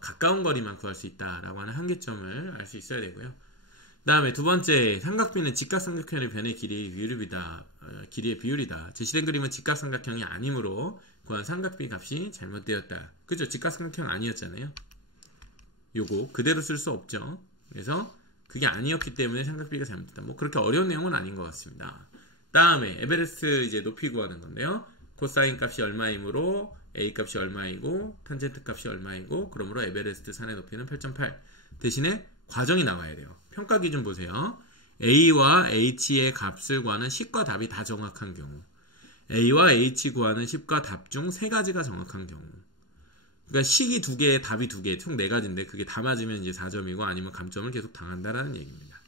가까운 거리만 구할 수 있다라고 하는 한계점을 알 수 있어야 되고요. 그 다음에 두 번째, 삼각비는 직각삼각형의 변의 길이의 비율이다. 제시된 그림은 직각삼각형이 아니므로 구한 삼각비 값이 잘못되었다. 그죠? 직각삼각형 아니었잖아요. 요거 그대로 쓸 수 없죠. 그래서 그게 아니었기 때문에 삼각비가 잘못됐다. 뭐 그렇게 어려운 내용은 아닌 것 같습니다. 다음에 에베레스트 이제 높이 구하는 건데요. 코사인 값이 얼마이므로 A 값이 얼마이고 탄젠트 값이 얼마이고 그러므로 에베레스트 산의 높이는 8.8. 대신에 과정이 나와야 돼요. 평가 기준 보세요. A와 H의 값을 구하는 식과 답이 다 정확한 경우, A와 H 구하는 식과 답 중 3가지가 정확한 경우. 그러니까 식이 2개, 답이 2개, 총 4가지인데 그게 다 맞으면 이제 4점이고 아니면 감점을 계속 당한다라는 얘기입니다.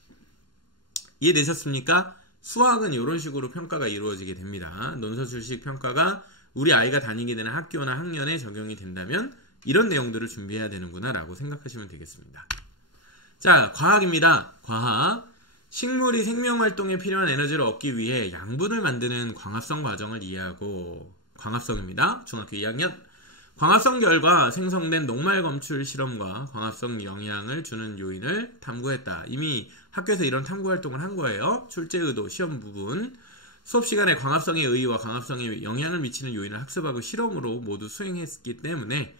이해되셨습니까? 수학은 이런 식으로 평가가 이루어지게 됩니다. 논서술식 평가가 우리 아이가 다니게 되는 학교나 학년에 적용이 된다면 이런 내용들을 준비해야 되는구나 라고 생각하시면 되겠습니다. 자, 과학입니다. 과학. 식물이 생명활동에 필요한 에너지를 얻기 위해 양분을 만드는 광합성 과정을 이해하고, 광합성입니다. 중학교 2학년. 광합성 결과 생성된 녹말 검출 실험과 광합성 영향을 주는 요인을 탐구했다. 이미 학교에서 이런 탐구 활동을 한 거예요. 출제 의도, 시험 부분. 수업 시간에 광합성의 의의와 광합성에 영향을 미치는 요인을 학습하고 실험으로 모두 수행했기 때문에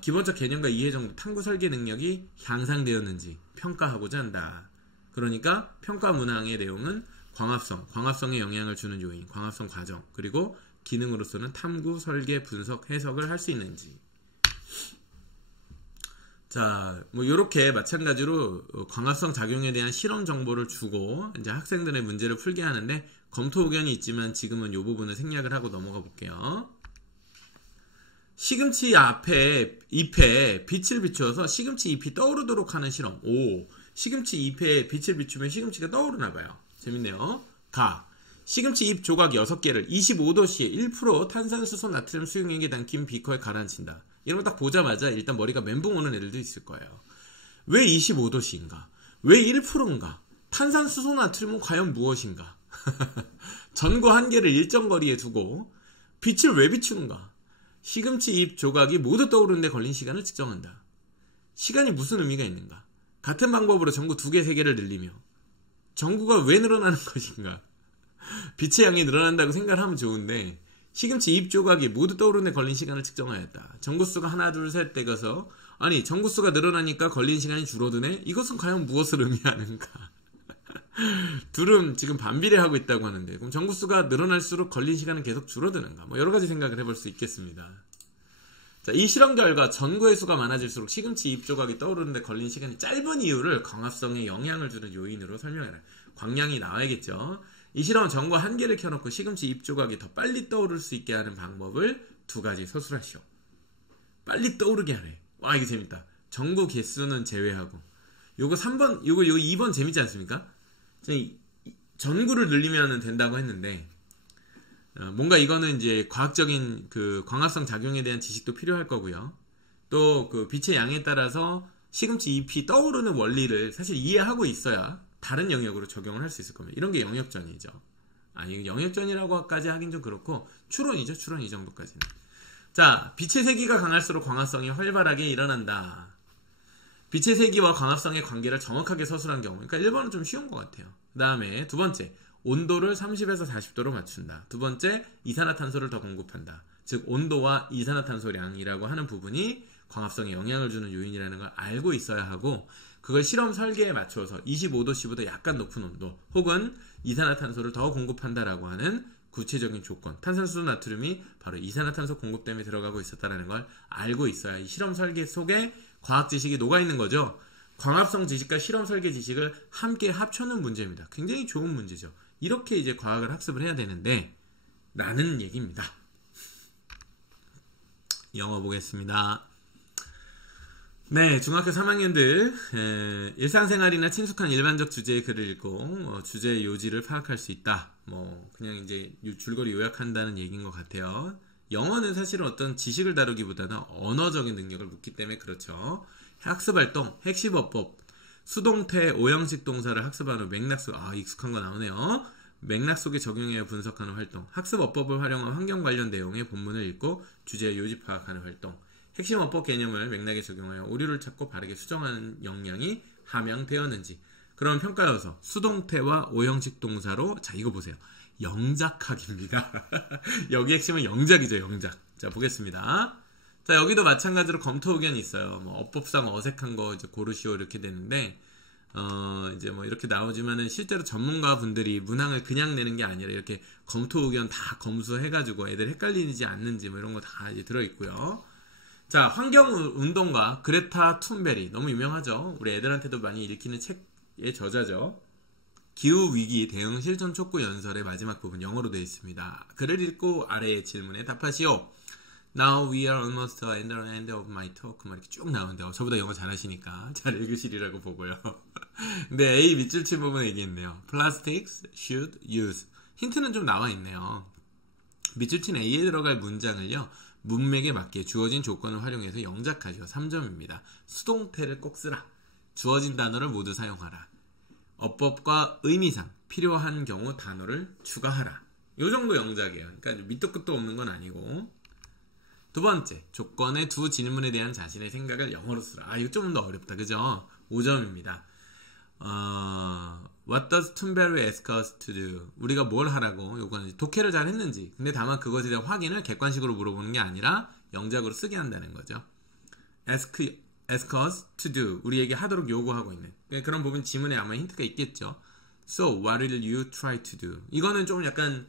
기본적 개념과 이해 정도 탐구 설계 능력이 향상되었는지 평가하고자 한다. 그러니까 평가 문항의 내용은 광합성, 광합성에 영향을 주는 요인, 광합성 과정, 그리고 기능으로서는 탐구, 설계, 분석, 해석을 할 수 있는지. 자, 뭐 요렇게 마찬가지로 광합성 작용에 대한 실험 정보를 주고 이제 학생들의 문제를 풀게 하는데 검토 의견이 있지만 지금은 이 부분을 생략을 하고 넘어가 볼게요. 시금치 잎에 빛을 비추어서 시금치 잎이 떠오르도록 하는 실험. 오, 시금치 잎에 빛을 비추면 시금치가 떠오르나봐요. 재밌네요. 시금치 잎 조각 6개를 25도씨에 1% 탄산수소 나트륨 수용액에 담긴 비커에 가라앉힌다. 이런 거 딱 보자마자 일단 머리가 멘붕 오는 애들도 있을 거예요. 왜 25도씨인가? 왜 1%인가? 탄산수소 나트륨은 과연 무엇인가? 전구 한 개를 일정 거리에 두고 빛을 왜 비추는가? 시금치 잎 조각이 모두 떠오르는 데 걸린 시간을 측정한다. 시간이 무슨 의미가 있는가? 같은 방법으로 전구 2개, 3개를 늘리며 전구가 왜 늘어나는 것인가? 빛의 양이 늘어난다고 생각을 하면 좋은데 시금치 잎 조각이 모두 떠오르는 데 걸린 시간을 측정하였다. 전구수가 하나, 둘, 셋 떼가서 아니 전구수가 늘어나니까 걸린 시간이 줄어드네? 이것은 과연 무엇을 의미하는가? 둘은 지금 반비례하고 있다고 하는데 그럼 전구수가 늘어날수록 걸린 시간은 계속 줄어드는가? 뭐 여러 가지 생각을 해볼 수 있겠습니다. 자, 이 실험 결과 전구의 수가 많아질수록 시금치 잎 조각이 떠오르는데 걸린 시간이 짧은 이유를 광합성에 영향을 주는 요인으로 설명해라. 광량이 나와야겠죠. 이 실험은 전구 한 개를 켜놓고 시금치 잎 조각이 더 빨리 떠오를 수 있게 하는 방법을 2가지 서술하시오. 빨리 떠오르게 하래. 와, 이거 재밌다. 전구 개수는 제외하고 요거 3번, 요거 2번 재밌지 않습니까? 전구를 늘리면 된다고 했는데 뭔가 이거는 이제 과학적인 그 광합성 작용에 대한 지식도 필요할 거고요. 또 그 빛의 양에 따라서 시금치 잎이 떠오르는 원리를 사실 이해하고 있어야 다른 영역으로 적용을 할 수 있을 겁니다. 이런 게 영역전이죠. 이거 영역전이라고까지 하긴 좀 그렇고 추론이죠. 추론 이 정도까지는. 자, 빛의 세기가 강할수록 광합성이 활발하게 일어난다. 빛의 세기와 광합성의 관계를 정확하게 서술한 경우. 그러니까 1번은 좀 쉬운 것 같아요. 그 다음에 2번째, 온도를 30에서 40도로 맞춘다. 2번째, 이산화탄소를 더 공급한다. 즉 온도와 이산화탄소량이라고 하는 부분이 광합성에 영향을 주는 요인이라는 걸 알고 있어야 하고 그걸 실험 설계에 맞춰서 25도씨보다 약간 높은 온도 혹은 이산화탄소를 더 공급한다라고 하는 구체적인 조건, 탄산수소 나트륨이 바로 이산화탄소 공급 때문에 들어가고 있었다는 걸 알고 있어야 이 실험 설계 속에 과학 지식이 녹아있는 거죠. 광합성 지식과 실험 설계 지식을 함께 합쳐놓은 문제입니다. 굉장히 좋은 문제죠. 이렇게 이제 과학을 학습을 해야 되는데 라는 얘기입니다. 영어 보겠습니다. 네, 중학교 3학년들 일상생활이나 친숙한 일반적 주제의 글을 읽고 주제의 요지를 파악할 수 있다. 그냥 이제 줄거리 요약한다는 얘기인 것 같아요. 영어는 사실은 어떤 지식을 다루기보다는 언어적인 능력을 묻기 때문에 그렇죠. 학습활동, 핵심어법, 수동태, 오형식 동사를 학습한 후 맥락 속, 익숙한 거 나오네요. 맥락 속에 적용하여 분석하는 활동, 학습어법을 활용한 환경 관련 내용의 본문을 읽고 주제의 요지 파악하는 활동, 핵심 어법 개념을 맥락에 적용하여 오류를 찾고 바르게 수정하는 역량이 함양되었는지. 그럼 평가여서 수동태와 오형식 동사로 자 이거 보세요. 영작학입니다. 여기 핵심은 영작이죠. 영작. 자 보겠습니다. 자 여기도 마찬가지로 검토 의견이 있어요. 어법상 어색한 거 이제 고르시오 이렇게 되는데 이제 이렇게 나오지만은 실제로 전문가 분들이 문항을 그냥 내는 게 아니라 이렇게 검토 의견 다 검수해가지고 애들 헷갈리지 않는지 이런 거 다 이제 들어있고요. 자, 환경운동가 그레타 툰베리 너무 유명하죠. 우리 애들한테도 많이 읽히는 책의 저자죠. 기후위기 대응 실천 촉구 연설의 마지막 부분 영어로 되어 있습니다. 글을 읽고 아래의 질문에 답하시오. Now we are almost at the end of my talk. 이렇게 쭉 나오는데 저보다 영어 잘하시니까 잘 읽으시리라고 보고요. 근데 A 밑줄 친 부분 얘기했네요. Plastics should use. 힌트는 좀 나와 있네요. 밑줄 친 A에 들어갈 문장을요. 문맥에 맞게 주어진 조건을 활용해서 영작하죠. 3점입니다. 수동태를 꼭 쓰라. 주어진 단어를 모두 사용하라. 어법과 의미상 필요한 경우 단어를 추가하라. 요 정도 영작이에요. 그러니까 밑도 끝도 없는 건 아니고. 두 번째, 조건의 두 질문에 대한 자신의 생각을 영어로 쓰라. 이거 좀 더 어렵다. 그죠? 5점입니다. What does Toomberi ask us to do? 우리가 뭘 하라고? 요거는 독해를 잘 했는지. 근데 다만 그것에 대한 확인을 객관식으로 물어보는 게 아니라 영작으로 쓰게 한다는 거죠. Ask us to do. 우리에게 하도록 요구하고 있는. 그런 부분 지문에 아마 힌트가 있겠죠. So, what will you try to do? 이거는 좀 약간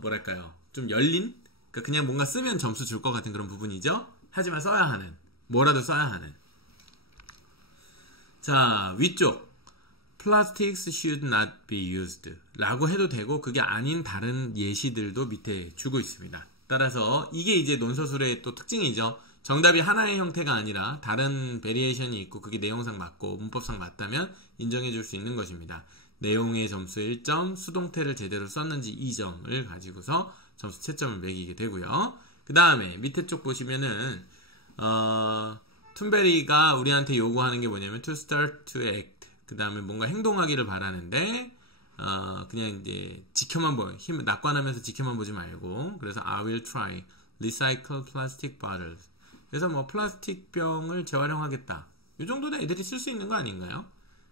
뭐랄까요? 좀 열린? 그러니까 그냥 뭔가 쓰면 점수 줄 것 같은 그런 부분이죠. 하지만 써야 하는. 뭐라도 써야 하는. 자, 위쪽. Plastics should not be used 라고 해도 되고 그게 아닌 다른 예시들도 밑에 주고 있습니다. 따라서 이게 이제 논서술의 또 특징이죠. 정답이 하나의 형태가 아니라 다른 베리에이션이 있고 그게 내용상 맞고 문법상 맞다면 인정해 줄 수 있는 것입니다. 내용의 점수 1점, 수동태를 제대로 썼는지 2점을 가지고서 점수 채점을 매기게 되고요. 그 다음에 밑에 쪽 보시면은 툰베리가 우리한테 요구하는 게 뭐냐면 to start to act. 그 다음에 뭔가 행동하기를 바라는데 그냥 이제 지켜만 힘을 낙관하면서 지켜만 보지 말고 그래서 I will try recycle plastic bottles. 그래서 뭐 플라스틱 병을 재활용하겠다. 이 정도는 애들이 쓸 수 있는 거 아닌가요?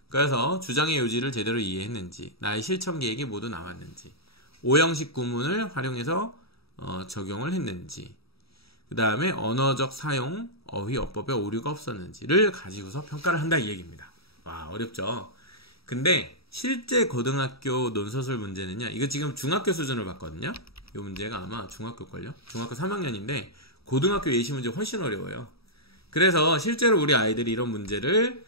그래서 주장의 요지를 제대로 이해했는지, 나의 실천 계획이 모두 나왔는지, 5형식 구문을 활용해서 적용을 했는지, 그 다음에 언어적 사용, 어휘, 어법에 오류가 없었는지를 가지고서 평가를 한다 이 얘기입니다. 와, 어렵죠? 근데 실제 고등학교 논서술 문제는요, 이거 지금 중학교 수준을 봤거든요. 이 문제가 아마 중학교걸요? 중학교 3학년인데 고등학교 예시 문제 훨씬 어려워요. 그래서 실제로 우리 아이들이 이런 문제를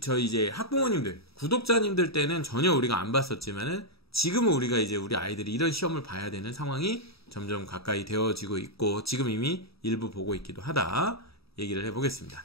저희 이제 학부모님들, 구독자님들 때는 전혀 우리가 안 봤었지만은 지금은 우리가 이제 우리 아이들이 이런 시험을 봐야 되는 상황이 점점 가까이 되어지고 있고 지금 이미 일부 보고 있기도 하다 얘기를 해보겠습니다.